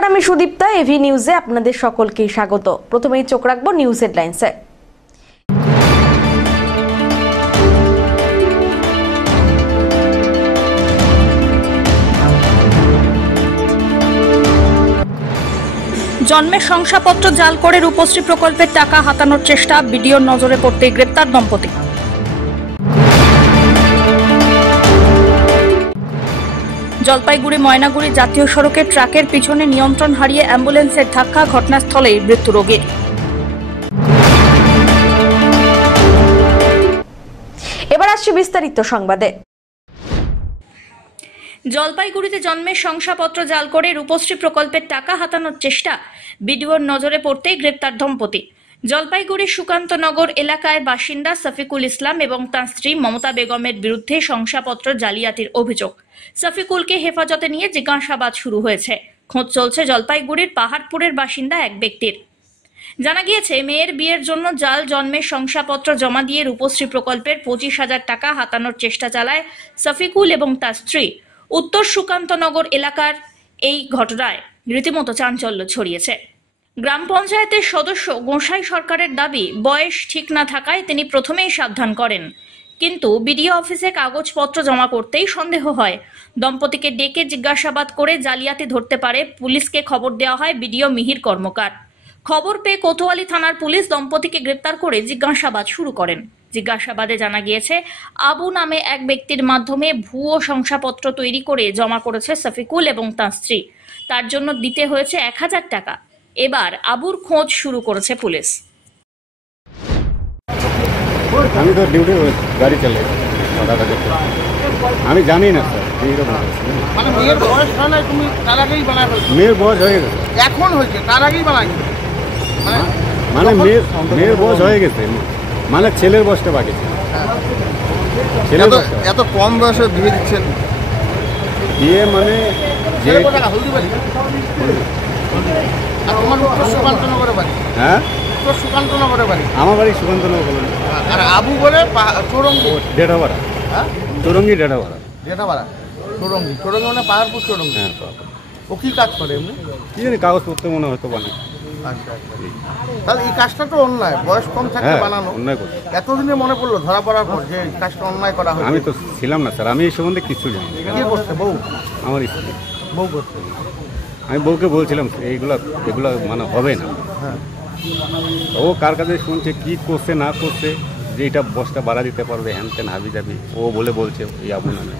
নমস্কার, আমি সুদীপ্তা। এভি নিউজে আপনাদের সকলকে স্বাগত। প্রথমেই চোখ রাখবো নিউজ হেডলাইন্সে। জন্মের শংসাপত্র জাল করে রূপশ্রী প্রকল্পের টাকা হাতানোর চেষ্টা, বিডিওর নজরে পড়তেই গ্রেপ্তার দম্পতি। জলপাইগুড়ি ময়নাগুড়ি জাতীয় সড়কে ট্রাকের পিছনে নিয়ন্ত্রণ হারিয়ে অ্যাম্বুলেন্সের ধাক্কা, ঘটনাস্থলেই মৃত্যু রোগীর। এবার আসছে বিস্তারিত সংবাদে। জলপাইগুড়িতে জন্মের শংসাপত্র জাল করে রূপশ্রী প্রকল্পের টাকা হাতানোর চেষ্টা, বিডিওর নজরে পড়তেই গ্রেপ্তার দম্পতি। জলপাইগুড়ির সুকান্তনগর এলাকায় বাসিন্দা সফিকুল ইসলাম এবং তাঁর স্ত্রী মমতা বেগমের বিরুদ্ধে শংসাপত্র জালিয়াতির অভিযোগ। সফিকুলকে হেফাজতে নিয়ে জিজ্ঞাসাবাদ শুরু হয়েছে। খোঁজ চলছে জলপাইগুড়ির পাহাড়পুরের বাসিন্দা এক ব্যক্তির। জানা গিয়েছে, মেয়ের বিয়ের জন্য জাল জন্মের শংসাপত্র জমা দিয়ে রূপশ্রী প্রকল্পের 25,000 টাকা হাতানোর চেষ্টা চালায় সফিকুল এবং তার স্ত্রী। উত্তর সুকান্তনগর এলাকার এই ঘটনায় রীতিমতো চাঞ্চল্য ছড়িয়েছে। গ্রাম পঞ্চায়েতের সদস্য গোসাই সরকারের দাবি, বয়স ঠিক না থাকায় তিনি প্রথমেই সাবধান করেন, কিন্তু বিডিও অফিসে কাগজপত্র জমা করতেই সন্দেহ হয়। দম্পতিকে ডেকে জিজ্ঞাসাবাদ করে জালিয়াতি ধরতে পারে পুলিশকে খবর দেওয়া হয় বিডিও মিহির কর্মকার। খবর পেয়ে কোতোয়ালি থানার পুলিশ দম্পতিকে গ্রেপ্তার করে জিজ্ঞাসাবাদ শুরু করেন। জিজ্ঞাসাবাদে জানা গিয়েছে, আবু নামে এক ব্যক্তির মাধ্যমে ভুয়ো শংসাপত্র তৈরি করে জমা করেছে সফিকুল এবং তাঁর স্ত্রী। তার জন্য দিতে হয়েছে 1,000 টাকা। এবার আবুর খোঁজ শুরু করেছে পুলিশ। আমি তো ডিউটি গাড়ি চালাই, আমি জানি না স্যার। মানে মেয়ের বয়স হয় না, তুমি তার আগেই বানায় ফেলছো? মেয়ের বয়স হয়ে গেছে, এখন হয়েছে, তার আগেই বানাই। মানে মেয়ের বয়স হয়ে গেছে, মানে ছেলের বয়সটা বাকি। এত কম বয়সে বিয়ে দিচ্ছেন? বিয়ে মানে যে তোমার উত্তর সুকান্তনগরের বাড়ি? হ্যাঁ, উত্তর সুকান্তনগরের বাড়ি। আমার বাড়ি সুকান্তনগর বলে। আর আবু বলে চৌরঙ্গি ডেটাভাড়া। হ্যাঁ, চৌরঙ্গি ডেটাভাড়া। ডেটাভাড়া চৌরঙ্গি। চৌরঙ্গি মানে পাহাড়পুর চৌরঙ্গি। হ্যাঁ, ও কি কাজ করে এমনি? কি জানি, কাগজপত্র মনে হয়তো বানায়। আচ্ছা আচ্ছা, তাহলে এই কাজটা তো অন্যায়, বয়স কম থাকতে বানানো। অন্যায় করছে। এতদিনে মনে পড়লো ধরা পড়ার পর যে এই কাজটা অন্যায় করা হয়? আমি তো ছিলাম না স্যার, আমি এই সম্বন্ধে কিছু জানি না। কে করছে? বউ? আমার স্ত্রী। বউ করছে? আমি বউকে বলছিলাম এগুলো মানে হবে না। হ্যাঁ, ও কার কাছে শুনছে, কি করছে না করছে, যে এটা বসটা বাড়া দিতে পারবে, হ্যান ত্যান হাবি যাবি ও বলছে এই আবু নামে।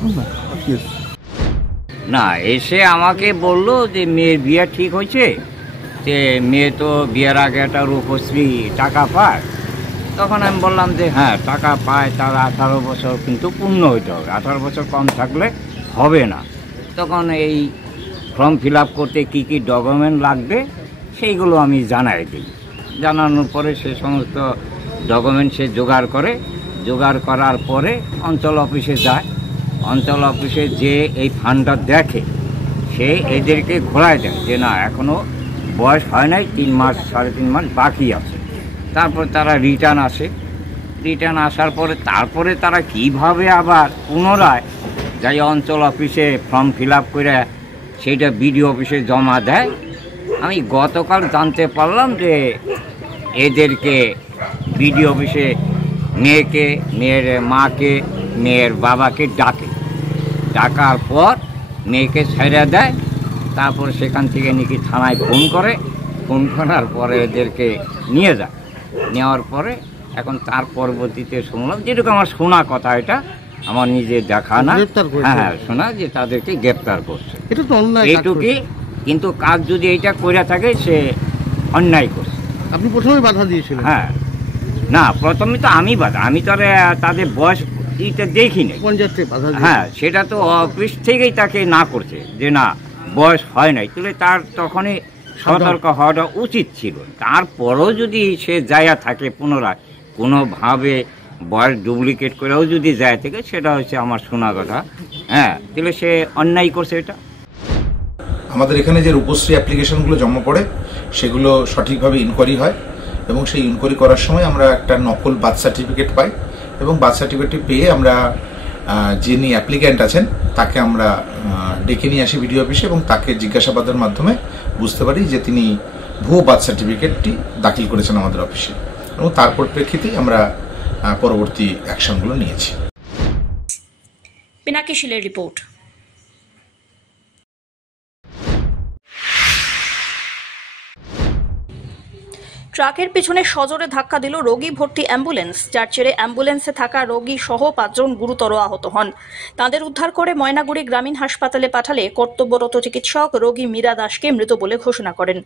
না, এসে আমাকে বললো যে মেয়ের বিয়ে ঠিক হয়েছে, যে মেয়ে তো বিয়ের আগে একটা রূপশ্রী টাকা পায়। তখন আমি বললাম যে হ্যাঁ, টাকা পায়, তার 18 বছর কিন্তু পূর্ণ হইতে হবে, 18 বছর কম থাকলে হবে না। তখন এই ফর্ম ফিল আপ করতে কী কী ডকুমেন্ট লাগবে সেইগুলো আমি জানাই দিই। জানানোর পরে সে সমস্ত ডকুমেন্ট সে জোগাড় করার পরে অঞ্চল অফিসে যায়। অঞ্চল অফিসে যে এই ফান্ডটা দেখে, সে এদেরকে ঘোরায় দেয় যে না, এখনও বয়স হয় নাই, 3 মাস 3.5 মাস বাকি আছে। তারপর তারা রিটার্ন আসার পরে তারপরে তারা কিভাবে আবার পুনরায় যাই অঞ্চল অফিসে ফর্ম ফিল আপ করে সেইটা বিডিও অফিসে জমা দেয়। আমি গতকাল জানতে পারলাম যে এদেরকে বিডিও অফিসে মেয়ের মাকে, মেয়ের বাবাকে ডাকার পর মেয়েকে ছেড়ে দেয়। তারপর সেখান থেকে নাকি থানায় ফোন করার পরে এদেরকে নিয়ে যায়। নেওয়ার পরে এখন তার পরবর্তীতে শুনলাম, যেটুকু আমার শোনা কথা, এটা আমার নিজে দেখা না, হ্যাঁ শোনা, যে তাদেরকে গ্রেপ্তার করছে। এইটুকুই। কিন্তু কাজ যদি এইটা করে থাকে, সে অন্যায় করছে। আপনি প্রথমে বাধা দিয়েছিলেন? হ্যাঁ, না প্রথমে তো আমি তো তাদের বয়স এইটা দেখিনি। হ্যাঁ, সেটা তো অফিস থেকেই তাকে না করছে যে না, বয়স হয় নাই, তাহলে তার তখনই সতর্ক হওয়াটা উচিত ছিল। তারপরেও যদি সে যায়া থাকে পুনরায় কোনোভাবে বয়স ডুপ্লিকেট করেও যদি যায় থাকে, সেটা হচ্ছে আমার শোনা কথা। হ্যাঁ, তাহলে সে অন্যায় করছে। এটা আমাদের এখানে যে রূপশ্রী অ্যাপ্লিকেশনগুলো জমা পড়ে, সেগুলো সঠিকভাবে ইনকোয়ারি হয় এবং সেই ইনকোয়ারি করার সময় আমরা একটা নকল বার্থ সার্টিফিকেট পাই এবং বার্থ সার্টিফিকেটটি পেয়ে আমরা যিনি অ্যাপ্লিক্যান্ট আছেন তাকে আমরা ডেকে নিয়ে আসি বিডিও অফিসে এবং তাকে জিজ্ঞাসাবাদের মাধ্যমে বুঝতে পারি যে তিনি ভুয়ো বার্থ সার্টিফিকেটটি দাখিল করেছেন আমাদের অফিসে, এবং তার পরিপ্রেক্ষিতেই আমরা পরবর্তী অ্যাকশনগুলো নিয়েছি। পিনাকি শীলের রিপোর্ট। ট্রাকের পিছনে সজোরে ধাক্কা দিল রোগী ভর্তি অ্যাম্বুলেন্স, যার জেরে অ্যাম্বুলেন্সে থাকা রোগী সহ 5 জন গুরুতর আহত হন। তাদের উদ্ধার করে ময়নাগুড়ি গ্রামীণ হাসপাতালে পাঠালে কর্তব্যরত চিকিৎসক রোগী মীরা দাসকে মৃত বলে ঘোষণা করেন।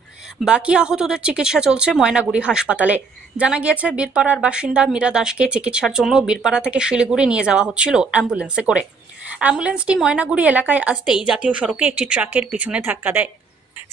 বাকি আহতদের চিকিৎসা চলছে ময়নাগুড়ি হাসপাতালে। জানা গিয়েছে, বীরপাড়ার বাসিন্দা মীরা দাসকে চিকিৎসার জন্য বীরপাড়া থেকে শিলিগুড়ি নিয়ে যাওয়া হচ্ছিল অ্যাম্বুলেন্সে করে। অ্যাম্বুলেন্সটি ময়নাগুড়ি এলাকায় আসতেই জাতীয় সড়কে একটি ট্রাকের পিছনে ধাক্কা দেয়।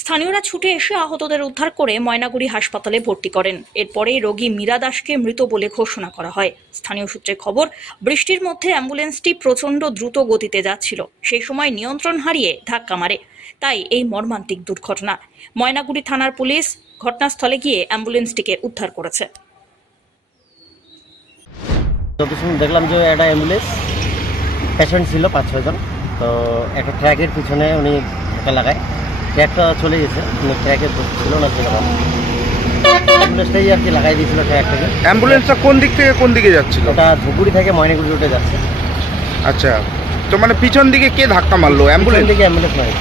স্থানীয়রা ছুটে এসে আহতদের উদ্ধার করে ময়নাগুড়ি হাসপাতালে ভর্তি করেন। এরপরেই রোগী মীরা দাসকে মৃত বলে ঘোষণা করা হয়। স্থানীয় সূত্রে খবর, বৃষ্টির মধ্যে অ্যাম্বুলেন্সটি প্রচণ্ড দ্রুত গতিতে যাচ্ছিল। সেই সময় নিয়ন্ত্রণ হারিয়ে ধাক্কা মারে, তাই এই মর্মান্তিক দুর্ঘটনা। ময়নাগুড়ি থানার পুলিশ ঘটনাস্থলে গিয়ে অ্যাম্বুলেন্সটিকে উদ্ধার করেছে। দেখলাম যে একটা অ্যাম্বুলেন্স পেশেন্ট ছিল 5-6 জন, তো একটা ট্র্যাকের পিছনে উনি ধাক্কা লাগায়। ট্র্যাকটা চলে গেছে, উনি ট্র্যাকে ছিল না সেরকম, অ্যাম্বুলেন্সটাই আর কি লাগাই দিয়েছিল ট্র্যাকটাকে। অ্যাম্বুলেন্সটা কোন দিক থেকে কোন দিকে যাচ্ছিল? ওটা ধুপগুড়ি থেকে ময়নাগুড়ি রোডে যাচ্ছে। আচ্ছা, তো মানে পিছন দিকে কে ধাক্কা মারলো? অ্যাম্বুলেন্স দিকে অ্যাম্বুলেন্স নয়।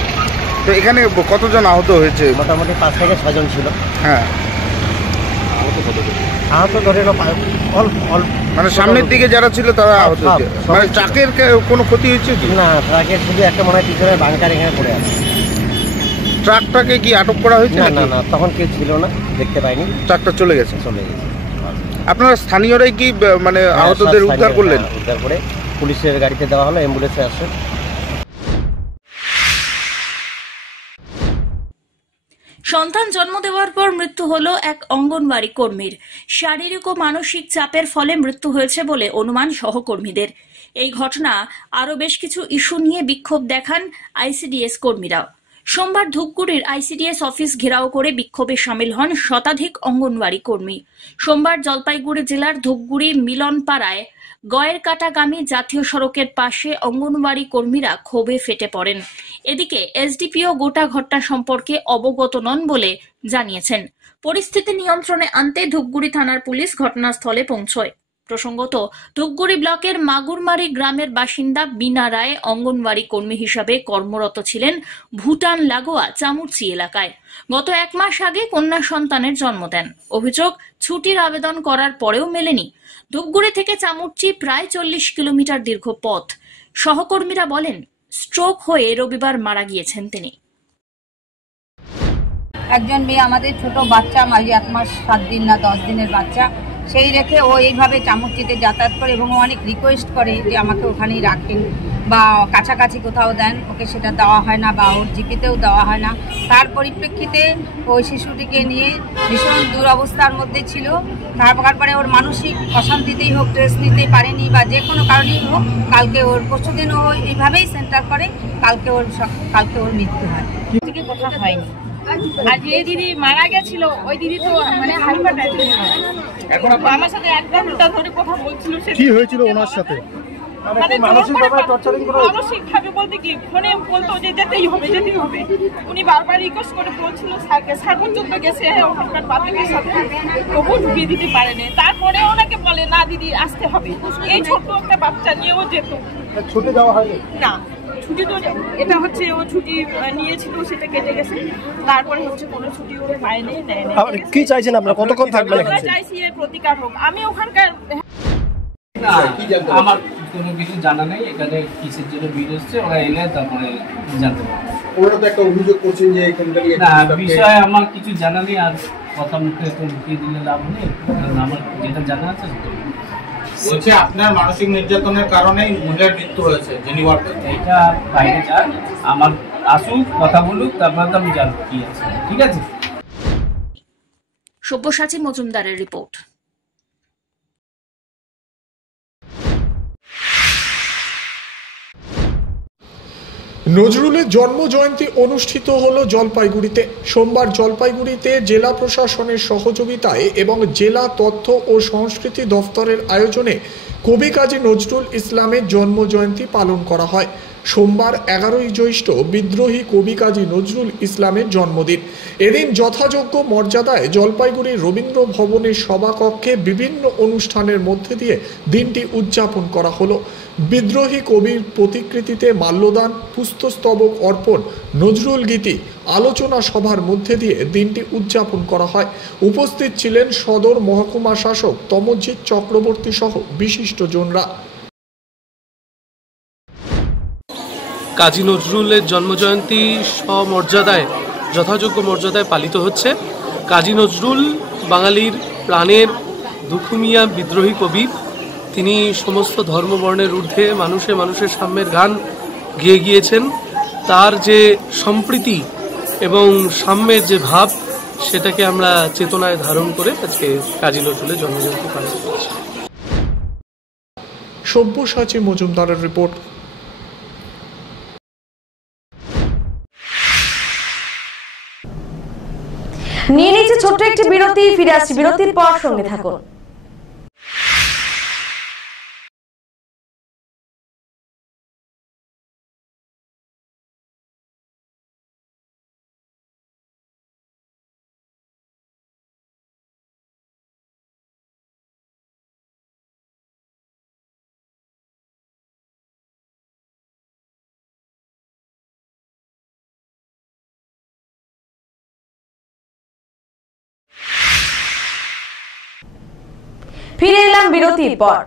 তো এখানে কতজন আহত হয়েছে? মোটামুটি 5 থেকে 6 জন ছিল। হ্যাঁ, আহত ধরে মানে সামনের দিকে যারা ছিল তারা আহত হয়েছে। মানে ট্রাকের কোনো ক্ষতি হয়েছে কি? না, ট্রাকের শুধু একটা মনে হয় পিছনে বাংকার এখানে পড়ে আছে। ট্রাকটাকে কি আটক করা হয়েছে? না না, তখন কেউ ছিল না, দেখতে পাইনি। ট্রাকটা চলে গেছে। আপনারা স্থানীয়রাই কি মানে আহতদের উদ্ধার করলেন? উদ্ধার করে পুলিশের গাড়িতে দেওয়া হলো, অ্যাম্বুলেন্সে আসে। সন্তান জন্ম দেওয়ার পর মৃত্যু হলো এক অঙ্গনওয়াড়ি কর্মীর। শারীরিক ও মানসিক চাপের ফলে মৃত্যু হয়েছে বলে অনুমান সহকর্মীদের। এই ঘটনা আরও বেশ কিছু ইস্যু নিয়ে বিক্ষোভ দেখান আইসিডিএস কর্মীরা। সোমবার ধূপগুড়ির আইসিডিএস অফিস ঘেরাও করে বিক্ষোভে সামিল হন শতাধিক অঙ্গনওয়াড়ি কর্মী। সোমবার জলপাইগুড়ি জেলার ধূপগুড়ি মিলনপাড়ায় গয়েরকাটাগামী জাতীয় সড়কের পাশে অঙ্গনওয়াড়ি কর্মীরা ক্ষোভে ফেটে পড়েন। এদিকে এসডিপিও গোটা ঘটনা সম্পর্কে অবগত নন বলে জানিয়েছেন। পরিস্থিতি নিয়ন্ত্রণে আনতে ধূপগুড়ি থানার পুলিশ ঘটনাস্থলে পৌঁছয়। প্রসঙ্গত, ধূপগুড়ি ব্লকের মাগুরমারি গ্রামের বাসিন্দা বিনা রায় অঙ্গনওয়াড়ি কর্মী হিসাবে কর্মরত ছিলেন ভুটান লাগোয়া চামুরচি এলাকায়। গত 1 মাস আগে কন্যা সন্তানের জন্ম দেন। অভিযোগ, ছুটির আবেদন করার পরেও মেলেনি। ধূপগুড়ি থেকে চামুরচি প্রায় 40 কিলোমিটার দীর্ঘ পথ। সহকর্মীরা বলেন, স্ট্রোক হয়ে রবিবার মারা গিয়েছেন তিনি। একজন মেয়ে, আমাদের ছোট বাচ্চা, 1 মাস 7 দিন না 10 দিনের বাচ্চা, সেই রেখে ও এইভাবে চামুরচিতে যাতায়াত করে এবং অনেক রিকোয়েস্ট করে যে আমাকে ওখানেই রাখেন বা কাছাকাছি কোথাও দেন। ওকে সেটা দেওয়া হয় না বা ওর জিপিতেও দেওয়া হয় না। তার পরিপ্রেক্ষিতে ওই শিশুটিকে নিয়ে ভীষণ দুরবস্থার মধ্যে ছিল। তারপরে ওর মানসিক অশান্তিতেই হোক, স্ট্রেস নিতে পারেনি বা যে কোনো কারণেই হোক, কালকে ওর পরশুদিন ও এইভাবেই সেন্টার করে, কালকে ওর মৃত্যু হয়। থেকে কথা হয়নি। আর যে দিদি মারা গেছিল ওই দিদি তো মানে হাইপার টাইপের, এখন আমার সাথে 1 ঘন্টা ধরে কথা বলছিল। কি হয়েছিল ওনার সাথে? মানে মানসিকভাবে বলতে কি, ফোনে বলতো যে যেতেই হবে। উনি বারবার রিকোয়েস্ট করে বলছিল স্যারকে, স্যার পর্যন্ত গেছে ওখানকার বাচ্চাদের সাথে, তবু ঢুকিয়ে দিতে পারেনি। তারপরে ওনাকে বলে না দিদি আসতে হবে। এই ছোট্ট একটা বাচ্চা নিয়েও যেত। ছুটি দেওয়া হয়নি? না, ছুটি তো এটা হচ্ছে ও ছুটি নিয়েছিল, সেটা কেটে গেছে। তারপরে হচ্ছে কোনো ছুটি ও পায়নি, দেয়নি। কি চাইছেন আপনারা? কতক্ষণ থাকবেন? আমরা চাইছি এর প্রতিকার হোক। আমি ওখানকার আমার কোনো কিছু জানা নেই, এখানে কিসের জন্য ভিড় হচ্ছে, ওরা এলে তারপরে জানতে পারবে। ওরা তো একটা অভিযোগ করছেন যে এখানকার না, বিষয়ে আমার কিছু জানা নেই, আর কথা মুখে তো লুকিয়ে দিলে লাভ নেই। আমার যেটা জানা আছে বলছে আপনার মানসিক নির্যাতনের কারণেই মহিলার মৃত্যু হয়েছে। এটা বাইরে যান, আমার আসুক, কথা বলুক, তারপরে তো আমি জানবো কি আছে। ঠিক আছে। সব্যসাচী মজুমদারের রিপোর্ট। নজরুলের জন্ম জয়ন্তী অনুষ্ঠিত হলো জলপাইগুড়িতে। সোমবার জলপাইগুড়িতে জেলা প্রশাসনের সহযোগিতায় এবং জেলা তথ্য ও সংস্কৃতি দফতরের আয়োজনে কবি কাজী নজরুল ইসলামের জন্ম জয়ন্তী পালন করা হয়। সোমবার 11ই জ্যৈষ্ঠ বিদ্রোহী কবি কাজী নজরুল ইসলামের জন্মদিন। এদিন যথাযোগ্য মর্যাদায় জলপাইগুড়ির রবীন্দ্র ভবনের সভাকক্ষে বিভিন্ন অনুষ্ঠানের মধ্যে দিয়ে দিনটি উদযাপন করা হলো। বিদ্রোহী কবির প্রতিকৃতিতে মাল্যদান, পুষ্পস্তবক অর্পণ, নজরুল গীতি, আলোচনা সভার মধ্যে দিয়ে দিনটি উদযাপন করা হয়। উপস্থিত ছিলেন সদর মহকুমা শাসক তমজিৎ চক্রবর্তী সহ বিশিষ্টজনরা। কাজী নজরুলের জন্মজয়ন্তী সমর্যাদায় যথাযোগ্য মর্যাদায় পালিত হচ্ছে। কাজী নজরুল বাঙালির প্রাণের দুখুমিয়া বিদ্রোহী কবি। তিনি সমস্ত ধর্মবর্ণের ঊর্ধ্বে মানুষের সাম্যের গান গেয়ে গিয়েছেন। তার যে সম্প্রীতি এবং সাম্যের যে ভাব, সেটাকে আমরা চেতনায় ধারণ করে আজকে কাজী নজরুলের জন্মজয়ন্তী পালন করছি। সব্যসাচী মজুমদারের রিপোর্ট। নিয়ে নিচ্ছে ছোট্ট একটি বিরতি, ফিরে আসছি বিরতির পর, সঙ্গে থাকুন। ফিরে এলাম বিরতির পর।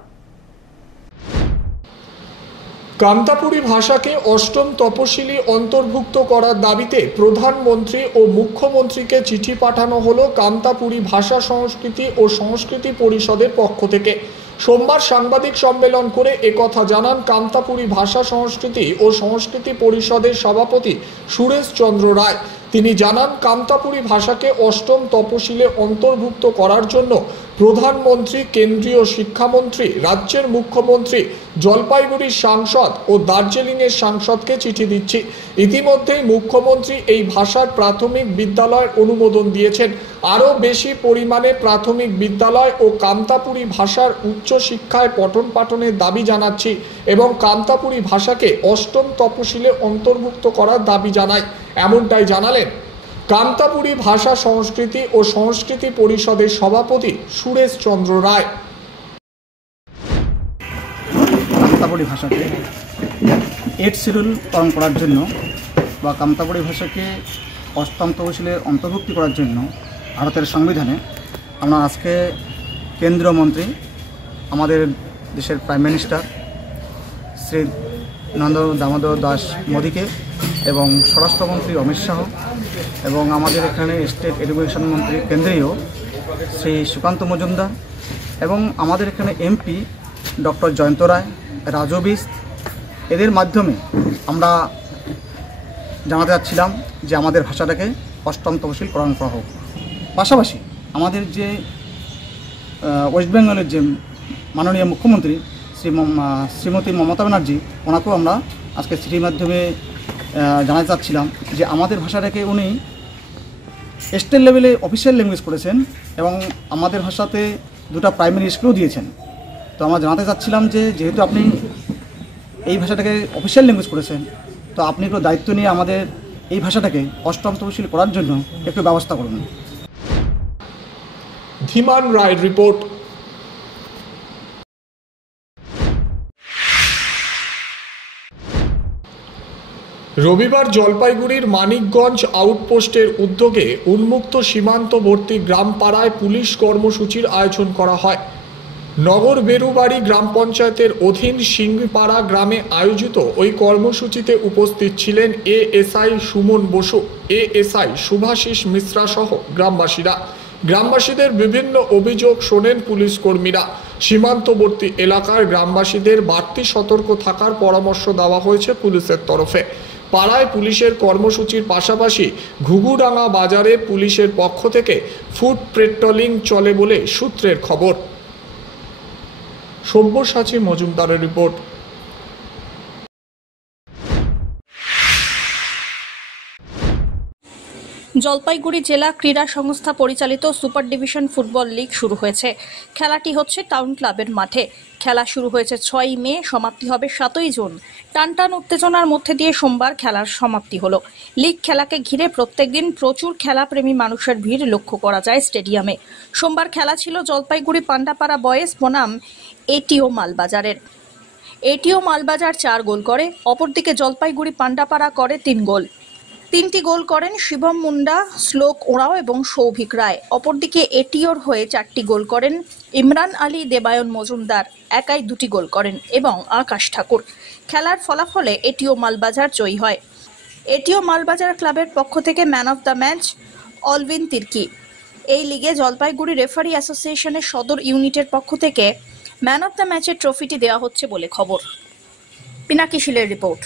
কামতাপুরী ভাষাকে অষ্টম তপশিলি অন্তর্ভুক্ত করার দাবিতে প্রধানমন্ত্রী ও মুখ্যমন্ত্রীকে চিঠি পাঠানো হলো কামতাপুরী ভাষা সংস্কৃতি ও সংস্কৃতি পরিষদের পক্ষ থেকে। সোমবার সাংবাদিক সম্মেলন করে একথা জানান কামতাপুরী ভাষা সংস্কৃতি ও সংস্কৃতি পরিষদের সভাপতি সুরেশ চন্দ্র রায়। তিনি জানান, কামতাপুরী ভাষাকে অষ্টম তপশিলে অন্তর্ভুক্ত করার জন্য প্রধানমন্ত্রী, কেন্দ্রীয় শিক্ষামন্ত্রী, রাজ্যের মুখ্যমন্ত্রী, জলপাইগুড়ির সাংসদ ও দার্জিলিংয়ের সাংসদকে চিঠি দিচ্ছি। ইতিমধ্যেই মুখ্যমন্ত্রী এই ভাষার প্রাথমিক বিদ্যালয়ের অনুমোদন দিয়েছেন। আরও বেশি পরিমাণে প্রাথমিক বিদ্যালয় ও কামতাপুরী ভাষার উচ্চশিক্ষায় পঠন পাঠনের দাবি জানাচ্ছি এবং কামতাপুরী ভাষাকে অষ্টম তপশিলে অন্তর্ভুক্ত করার দাবি জানাই, এমনটাই জানালেন কামতাপুরী ভাষা সংস্কৃতি ও সংস্কৃতি পরিষদের সভাপতি সুরেশ চন্দ্র রায়। কামতাপুরী ভাষাকে 8 শিডিউল পালন করার জন্য বা কামতাপুরী ভাষাকে অষ্টম তপশিলে অন্তর্ভুক্তি করার জন্য ভারতের সংবিধানে আমরা আজকে কেন্দ্রীয় মন্ত্রী, আমাদের দেশের প্রাইম মিনিস্টার শ্রী নরেন্দ্র দামোদর দাস মোদীকে এবং স্বরাষ্ট্রমন্ত্রী অমিত শাহ এবং আমাদের এখানে স্টেট এডুকেশন মন্ত্রী কেন্দ্রীয় শ্রী সুকান্ত মজুমদার এবং আমাদের এখানে এমপি ডক্টর জয়ন্ত রায়, রাজু বিস্ত, এদের মাধ্যমে আমরা জানাতে চাচ্ছিলাম যে আমাদের ভাষাটাকে অষ্টম তপশিল প্রদান করা হোক। পাশাপাশি আমাদের যে ওয়েস্ট বেঙ্গলের যে মাননীয় মুখ্যমন্ত্রী শ্রীমতী মমতা ব্যানার্জি, ওনাকেও আমরা আজকে চিঠির মাধ্যমে জানাতে চাচ্ছিলাম যে আমাদের ভাষাটাকে উনি স্টেট লেভেলে অফিসিয়াল ল্যাঙ্গুয়েজ করেছেন এবং আমাদের ভাষাতে 2টা প্রাইমারি স্কুলও দিয়েছেন। তো আমরা জানাতে চাচ্ছিলাম যে যেহেতু আপনি এই ভাষাটাকে অফিসিয়াল ল্যাঙ্গুয়েজ করেছেন, তো আপনি একটু দায়িত্ব নিয়ে আমাদের এই ভাষাটাকে অষ্টম তপশিল করার জন্য একটু ব্যবস্থা করুন। ধীমান রায় রিপোর্ট। রবিবার জলপাইগুড়ির মানিকগঞ্জ আউটপোস্টের উদ্যোগে উন্মুক্ত সীমান্তবর্তী গ্রামপাড়ায় পুলিশ কর্মসূচির আয়োজন করা হয়। নগর বেরুবাড়ি গ্রাম পঞ্চায়েতের অধীন সিংপাড়া গ্রামে আয়োজিত ওই কর্মসূচিতে উপস্থিত ছিলেন এএসআই সুমন বসু, এএসআই শুভাশিস মিশ্রা সহ গ্রামবাসীরা। গ্রামবাসীদের বিভিন্ন অভিযোগ শোনেন পুলিশ কর্মীরা। সীমান্তবর্তী এলাকার গ্রামবাসীদের বাড়তি সতর্ক থাকার পরামর্শ দেওয়া হয়েছে পুলিশের তরফে। পাড়ায় পুলিশের কর্মসূচির পাশাপাশি ঘুঘুডাঙ্গা বাজারে পুলিশের পক্ষ থেকে ফুট পেট্রোলিং চলে বলে সূত্রের খবর। সব্যসাচী মজুমদারের রিপোর্ট। জলপাইগুড়ি জেলা ক্রীড়া সংস্থা পরিচালিত সুপার ডিভিশন ফুটবল লিগ শুরু হয়েছে। খেলাটি হচ্ছে টাউন ক্লাবের মাঠে। খেলা শুরু হয়েছে 6ই মে, সমাপ্তি হবে 7ই জুন। টানটান উত্তেজনার মধ্যে দিয়ে সোমবার খেলার সমাপ্তি হলো। লিগ খেলাকে ঘিরে প্রত্যেকদিন প্রচুর খেলাপ্রেমী মানুষের ভিড় লক্ষ্য করা যায় স্টেডিয়ামে। সোমবার খেলা ছিল জলপাইগুড়ি পান্ডাপাড়া বয়েজ বনাম এটিও মালবাজারের। এটিও মালবাজার 4 গোল করে, অপরদিকে জলপাইগুড়ি পান্ডাপাড়া করে 3 গোল। 3টি গোল করেন শিবম মুন্ডা, শ্লোক ওঁরাও এবং সৌভিক রায়। অপরদিকে এটিওর হয়ে 4টি গোল করেন ইমরান আলী, দেবায়ন মজুমদার একাই 2টি গোল করেন এবং আকাশ ঠাকুর। খেলার ফলাফলে এটিও মালবাজার জয়ী হয়। এটিও মালবাজার ক্লাবের পক্ষ থেকে man of the match Alvin Tirkey. এই লিগে জলপাইগুড়ি রেফারি অ্যাসোসিয়েশনের সদর ইউনিটের পক্ষ থেকে ম্যান অফ দ্য ম্যাচের ট্রফিটি দেওয়া হচ্ছে বলে খবর। পিনাকি শীলের রিপোর্ট।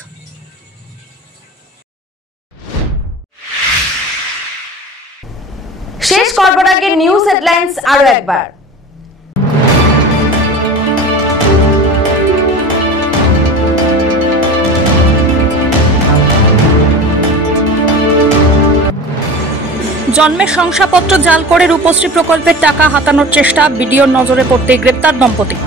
শেষ করবার আগে নিউজ হেডলাইন্স আরো একবার। জন্মের শংসাপত্র জাল করে রূপশ্রী প্রকল্পের টাকা হাতানোর চেষ্টা, বিডিওর নজরে পড়তে গ্রেপ্তার দম্পতি।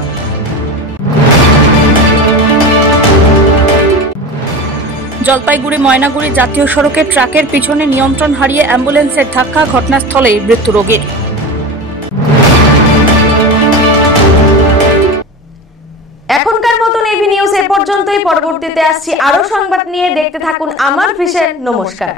জলপাইগুড়ি ময়নাগুড়ি জাতীয় সড়কে ট্রাকের পিছনে নিয়ন্ত্রণ হারিয়ে অ্যাম্বুলেন্সের ধাক্কা, ঘটনাস্থলেই মৃত্যু রোগীর। এখনকার মতন এভি নিউজ এ পর্যন্তই। পরবর্তীতে আসছি আরো সংবাদ নিয়ে। দেখতে থাকুন আমার ভিশন। নমস্কার।